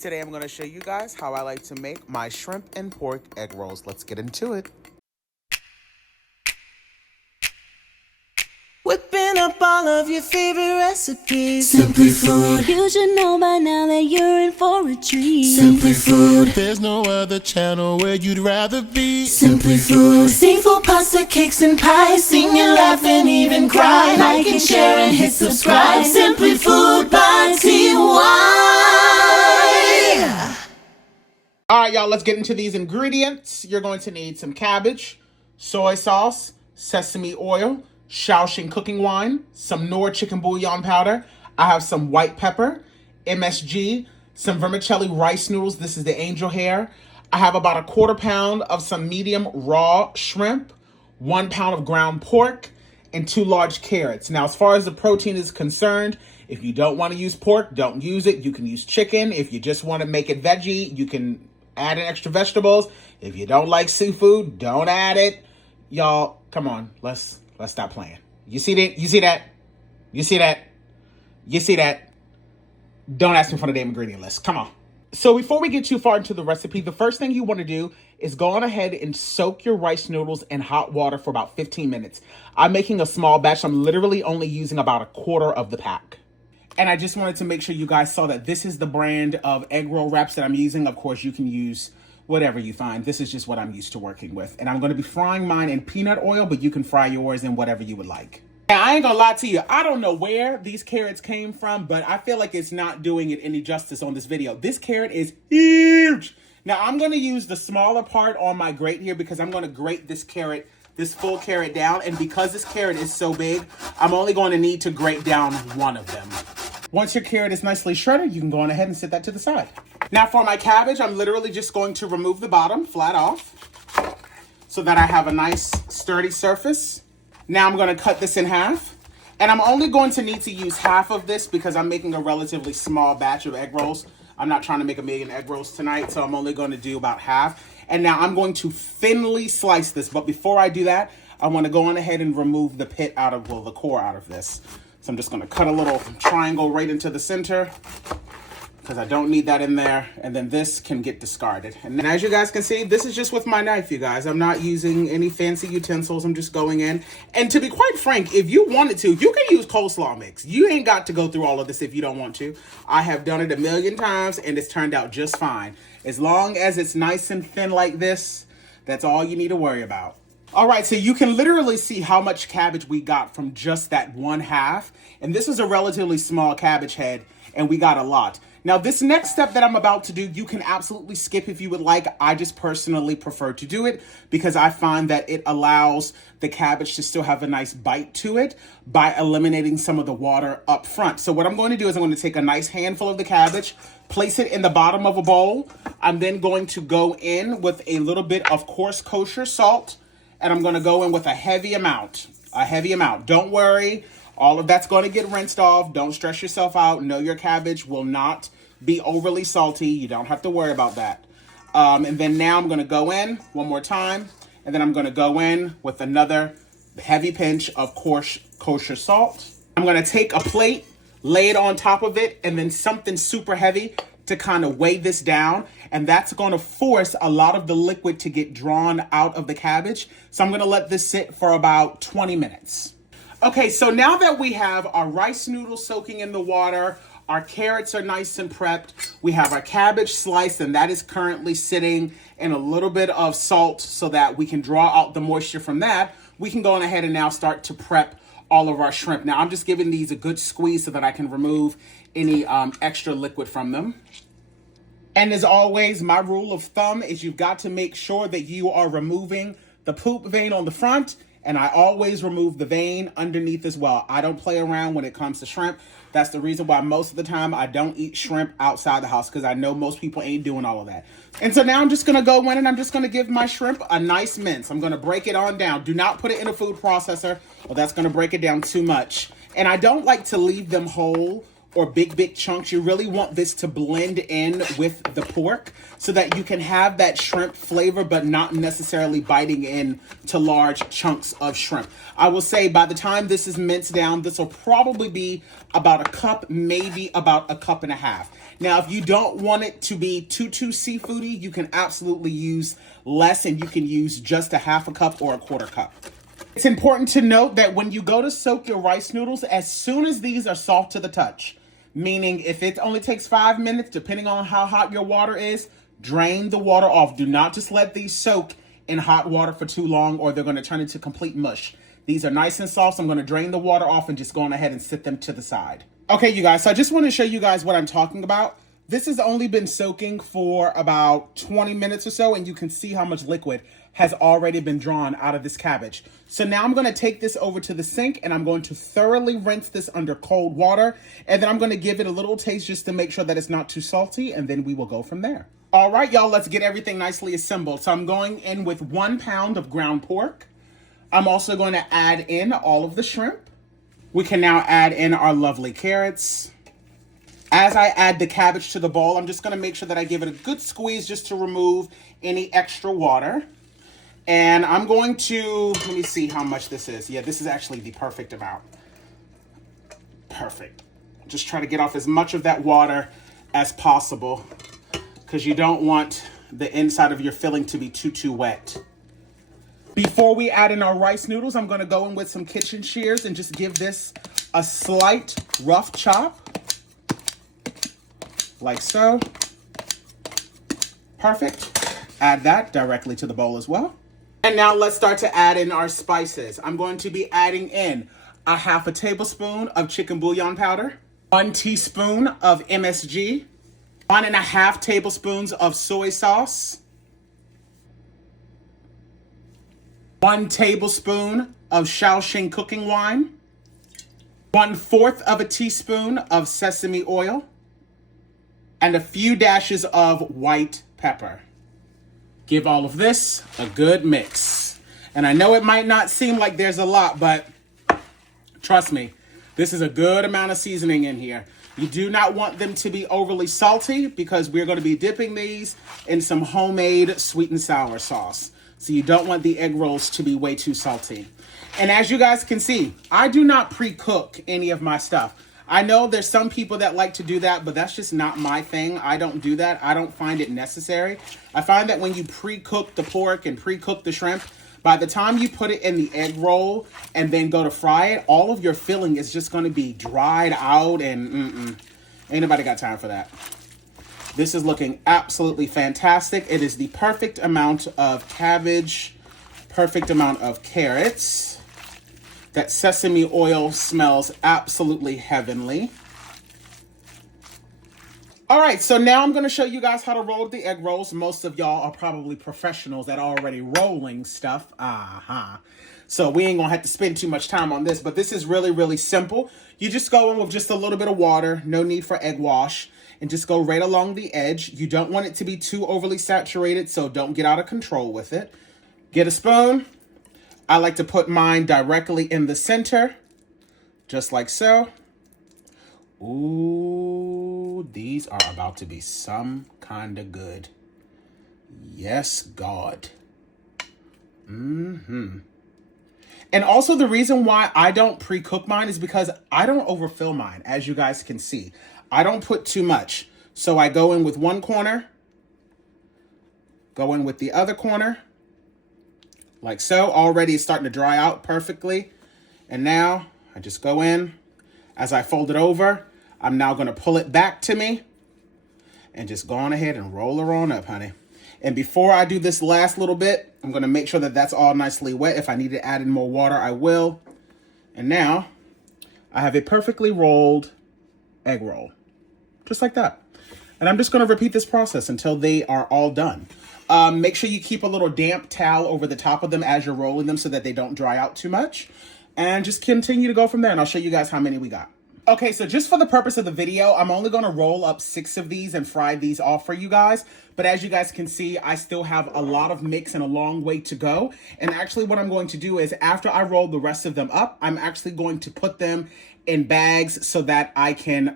Today I'm going to show you guys how I like to make my shrimp and pork egg rolls. Let's get into it. Whipping up all of your favorite recipes. Simply Food. You should know by now that you're in for a treat. Simply Food. There's no other channel where you'd rather be. Simply Food. Seafood, pasta, cakes, and pies. Sing and laugh and even cry. Like and share and hit subscribe. Simply Food by TY. All right, y'all, let's get into these ingredients. You're going to need some cabbage, soy sauce, sesame oil, Shaoxing cooking wine, some Knorr chicken bouillon powder. I have some white pepper, MSG, some vermicelli rice noodles. This is the angel hair. I have about 1/4 pound of some medium raw shrimp, 1 pound of ground pork, and 2 large carrots. Now, as far as the protein is concerned, if you don't want to use pork, don't use it. You can use chicken. If you just want to make it veggie, you can add in extra vegetables. If you don't like seafood, don't add it. Y'all, come on, let's stop playing. You see that? You see that? You see that? You see that? Don't ask me for the damn ingredient list. Come on. So before we get too far into the recipe, the first thing you want to do is go on ahead and soak your rice noodles in hot water for about 15 minutes. I'm making a small batch. I'm literally only using about 1/4 of the pack. And I just wanted to make sure you guys saw that this is the brand of egg roll wraps that I'm using. Of course, you can use whatever you find. This is just what I'm used to working with. And I'm going to be frying mine in peanut oil, but you can fry yours in whatever you would like. Now, I ain't going to lie to you. I don't know where these carrots came from, but I feel like it's not doing it any justice on this video. This carrot is huge. Now, I'm going to use the smaller part on my grate here because I'm going to grate this carrot, this full carrot down. And because this carrot is so big, I'm only going to need to grate down one of them. Once your carrot is nicely shredded, you can go on ahead and set that to the side. Now for my cabbage, I'm literally just going to remove the bottom flat off so that I have a nice sturdy surface. Now I'm going to cut this in half. And I'm only going to need to use half of this because I'm making a relatively small batch of egg rolls. I'm not trying to make 1,000,000 egg rolls tonight, so I'm only going to do about half. And now I'm going to thinly slice this. But before I do that, I want to go on ahead and remove the pit out of, well, the core out of this. So I'm just going to cut a little triangle right into the center because I don't need that in there. And then this can get discarded. And then as you guys can see, this is just with my knife, you guys. I'm not using any fancy utensils. I'm just going in. And to be quite frank, if you wanted to, you can use coleslaw mix. You ain't got to go through all of this if you don't want to. I have done it 1,000,000 times and it's turned out just fine. As long as it's nice and thin like this, that's all you need to worry about. All right, so you can literally see how much cabbage we got from just that one half. And this is a relatively small cabbage head, and we got a lot. Now, this next step that I'm about to do, you can absolutely skip if you would like. I just personally prefer to do it because I find that it allows the cabbage to still have a nice bite to it by eliminating some of the water up front. So what I'm going to do is I'm going to take a nice handful of the cabbage, place it in the bottom of a bowl. I'm then going to go in with a little bit of coarse kosher salt. And I'm going to go in with a heavy amount. Don't worry. All of that's going to get rinsed off. Don't stress yourself out. No, your cabbage will not be overly salty. You don't have to worry about that. And then now I'm going to go in one more time. And then I'm going to go in with another heavy pinch of coarse kosher salt. I'm going to take a plate, lay it on top of it, and then something super heavy to kind of weigh this down, and that's going to force a lot of the liquid to get drawn out of the cabbage. So I'm going to let this sit for about 20 minutes. Okay, so now that we have our rice noodles soaking in the water, our carrots are nice and prepped, we have our cabbage sliced, and that is currently sitting in a little bit of salt so that we can draw out the moisture from that, we can go on ahead and now start to prep all of our shrimp. Now, I'm just giving these a good squeeze so that I can remove any extra liquid from them. And as always, my rule of thumb is you've got to make sure that you are removing the poop vein on the front, and I always remove the vein underneath as well. I don't play around when it comes to shrimp. That's the reason why most of the time I don't eat shrimp outside the house, because I know most people ain't doing all of that. And so now I'm just going to go in and I'm just going to give my shrimp a nice mince. I'm going to break it on down. Do not put it in a food processor, or that's going to break it down too much. And I don't like to leave them whole or big chunks. You really want this to blend in with the pork so that you can have that shrimp flavor, but not necessarily biting in to large chunks of shrimp. I will say by the time this is minced down, this will probably be about a cup, maybe about a cup and a half. Now, if you don't want it to be too seafoody, you can absolutely use less, and you can use just a half a cup or a quarter cup. It's important to note that when you go to soak your rice noodles, as soon as these are soft to the touch, meaning if it only takes 5 minutes, depending on how hot your water is, drain the water off. Do not just let these soak in hot water for too long, or they're going to turn into complete mush. These are nice and soft, so I'm going to drain the water off and just go on ahead and sit them to the side. Okay, you guys, so I just want to show you guys what I'm talking about. This has only been soaking for about 20 minutes or so, and you can see how much liquid has already been drawn out of this cabbage. So now I'm going to take this over to the sink, and I'm going to thoroughly rinse this under cold water, and then I'm going to give it a little taste just to make sure that it's not too salty, and then we will go from there. All right, y'all, let's get everything nicely assembled. So I'm going in with 1 pound of ground pork. I'm also going to add in all of the shrimp. We can now add in our lovely carrots. As I add the cabbage to the bowl, I'm just going to make sure that I give it a good squeeze just to remove any extra water. And I'm going to, let me see how much this is. Yeah, this is actually the perfect amount. Perfect. Just try to get off as much of that water as possible, because you don't want the inside of your filling to be too wet. Before we add in our rice noodles, I'm going to go in with some kitchen shears and just give this a slight rough chop. Like so. Perfect. Add that directly to the bowl as well. And now let's start to add in our spices. I'm going to be adding in a half a tablespoon of chicken bouillon powder, 1 teaspoon of MSG, 1.5 tablespoons of soy sauce, 1 tablespoon of Shaoxing cooking wine, 1/4 of a teaspoon of sesame oil, and a few dashes of white pepper. Give all of this a good mix. And I know it might not seem like there's a lot, but trust me, this is a good amount of seasoning in here. You do not want them to be overly salty, because we're going to be dipping these in some homemade sweet and sour sauce. So you don't want the egg rolls to be way too salty. And as you guys can see, I do not pre-cook any of my stuff. I know there's some people that like to do that, but that's just not my thing. I don't do that. I don't find it necessary. I find that when you pre-cook the pork and pre-cook the shrimp, by the time you put it in the egg roll and then go to fry it, all of your filling is just going to be dried out, and ain't nobody got time for that. This is looking absolutely fantastic. It is the perfect amount of cabbage, perfect amount of carrots. That sesame oil smells absolutely heavenly. All right, so now I'm going to show you guys how to roll the egg rolls. Most of y'all are probably professionals at already rolling stuff. So we ain't going to have to spend too much time on this, but this is really simple. You just go in with just a little bit of water, no need for egg wash, and just go right along the edge. You don't want it to be too overly saturated, so don't get out of control with it. Get a spoon. I like to put mine directly in the center, just like so. Ooh, these are about to be some kind of good. Yes, God. And also the reason why I don't pre-cook mine is because I don't overfill mine, as you guys can see. I don't put too much. So I go in with one corner, go in with the other corner, like so. Already it's starting to dry out perfectly. And now I just go in. As I fold it over, I'm now going to pull it back to me and just go on ahead and roll her on up, honey. And before I do this last little bit, I'm going to make sure that that's all nicely wet. If I need to add in more water, I will. And now I have a perfectly rolled egg roll, just like that. And I'm just going to repeat this process until they are all done. Make sure you keep a little damp towel over the top of them as you're rolling them so that they don't dry out too much. And just continue to go from there, and I'll show you guys how many we got. Okay, so just for the purpose of the video, I'm only going to roll up 6 of these and fry these off for you guys. But as you guys can see, I still have a lot of mix and a long way to go. And actually what I'm going to do is after I roll the rest of them up, I'm actually going to put them in bags so that I can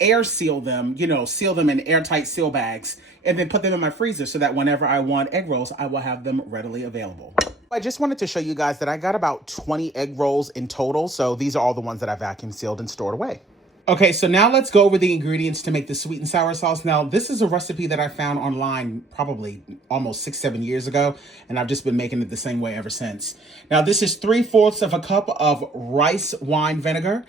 air seal them, seal them in airtight seal bags, and then put them in my freezer so that whenever I want egg rolls, I will have them readily available. I just wanted to show you guys that I got about 20 egg rolls in total. So these are all the ones that I vacuum sealed and stored away. Okay, so now let's go over the ingredients to make the sweet and sour sauce. Now, this is a recipe that I found online probably almost 6-7 years ago, and I've just been making it the same way ever since. Now, this is 3/4 of a cup of rice wine vinegar.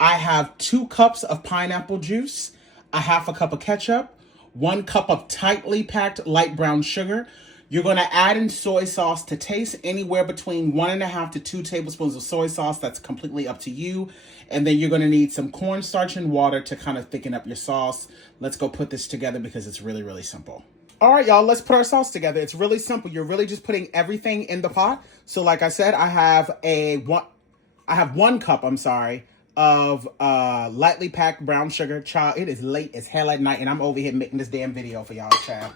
I have 2 cups of pineapple juice, a 1/2 cup of ketchup, 1 cup of tightly packed light brown sugar. You're going to add in soy sauce to taste, anywhere between 1.5 to 2 tablespoons of soy sauce. That's completely up to you. And then you're going to need some cornstarch and water to kind of thicken up your sauce. Let's go put this together because it's really, really simple. All right, y'all, let's put our sauce together. It's really simple. You're really just putting everything in the pot. So like I said, I have 1 cup, of lightly packed brown sugar. Child, it is late as hell at night, and I'm over here making this damn video for y'all, child.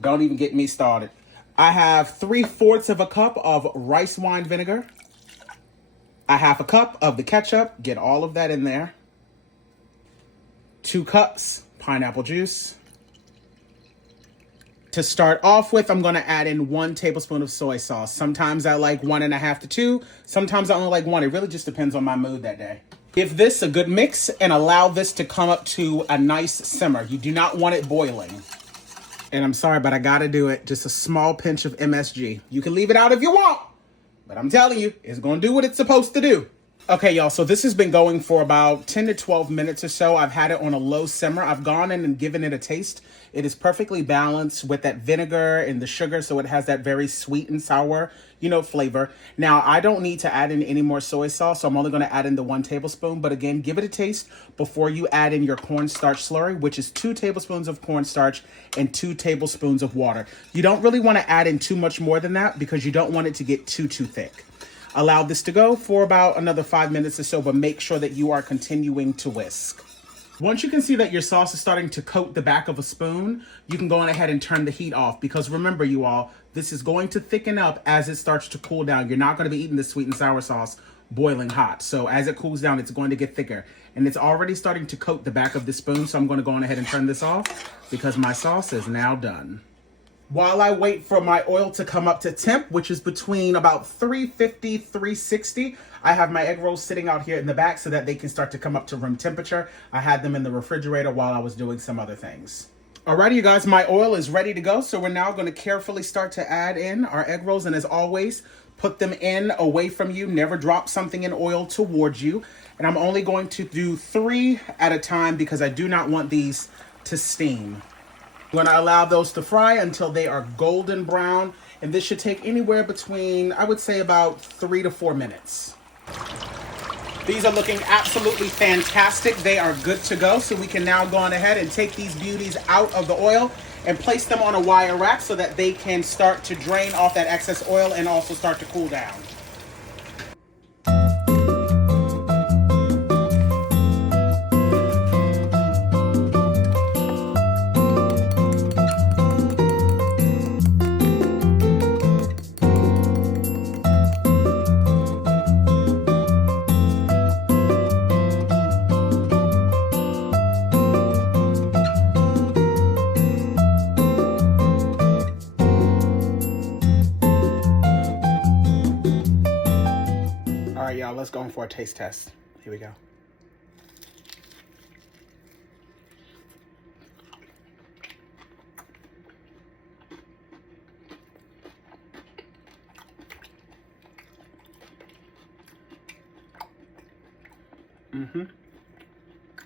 Don't even get me started. I have 3/4 of a cup of rice wine vinegar. A 1/2 cup of the ketchup. Get all of that in there. 2 cups pineapple juice. To start off with, I'm going to add in 1 tablespoon of soy sauce. Sometimes I like 1.5 to 2. Sometimes I only like 1. It really just depends on my mood that day. Give this a good mix and allow this to come up to a nice simmer. You do not want it boiling. And I'm sorry, but I gotta do it. Just a small pinch of MSG. You can leave it out if you want, but I'm telling you, it's gonna do what it's supposed to do. Okay, y'all, so this has been going for about 10 to 12 minutes or so. I've had it on a low simmer. I've gone in and given it a taste. It is perfectly balanced with that vinegar and the sugar, so it has that very sweet and sour, flavor. Now, I don't need to add in any more soy sauce, so I'm only going to add in the 1 tablespoon. But again, give it a taste before you add in your cornstarch slurry, which is 2 tablespoons of cornstarch and 2 tablespoons of water. You don't really want to add in too much more than that because you don't want it to get too thick. Allow this to go for about another 5 minutes or so, but make sure that you are continuing to whisk. Once you can see that your sauce is starting to coat the back of a spoon, you can go on ahead and turn the heat off, because remember, you all, this is going to thicken up as it starts to cool down. You're not going to be eating this sweet and sour sauce boiling hot. So as it cools down, it's going to get thicker. And it's already starting to coat the back of the spoon, so I'm going to go on ahead and turn this off because my sauce is now done. While I wait for my oil to come up to temp, which is between about 350, 360, I have my egg rolls sitting out here in the back so that they can start to come up to room temperature. I had them in the refrigerator while I was doing some other things. Alrighty, you guys, my oil is ready to go. So we're now going to carefully start to add in our egg rolls. And as always, put them in away from you. Never drop something in oil towards you. And I'm only going to do 3 at a time because I do not want these to steam. I'm going to allow those to fry until they are golden brown, and this should take anywhere between, I would say, about 3 to 4 minutes. These are looking absolutely fantastic. They are good to go, so we can now go on ahead and take these beauties out of the oil and place them on a wire rack so that they can start to drain off that excess oil and also start to cool down. Y'all, let's go in for a taste test. Here we go.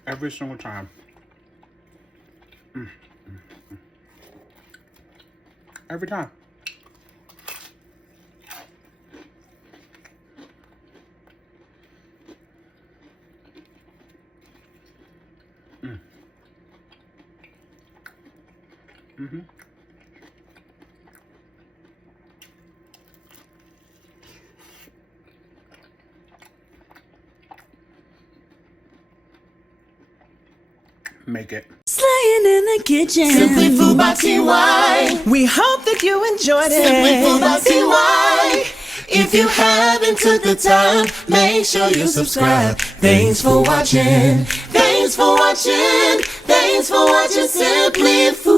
Every single time. Every time. Make it. Slaying in the kitchen. Simply Food by TY. We hope that you enjoyed it. Simply Food by TY. If you haven't took the time, make sure you subscribe. Thanks for watching. Thanks for watching. Thanks for watching Simply Food.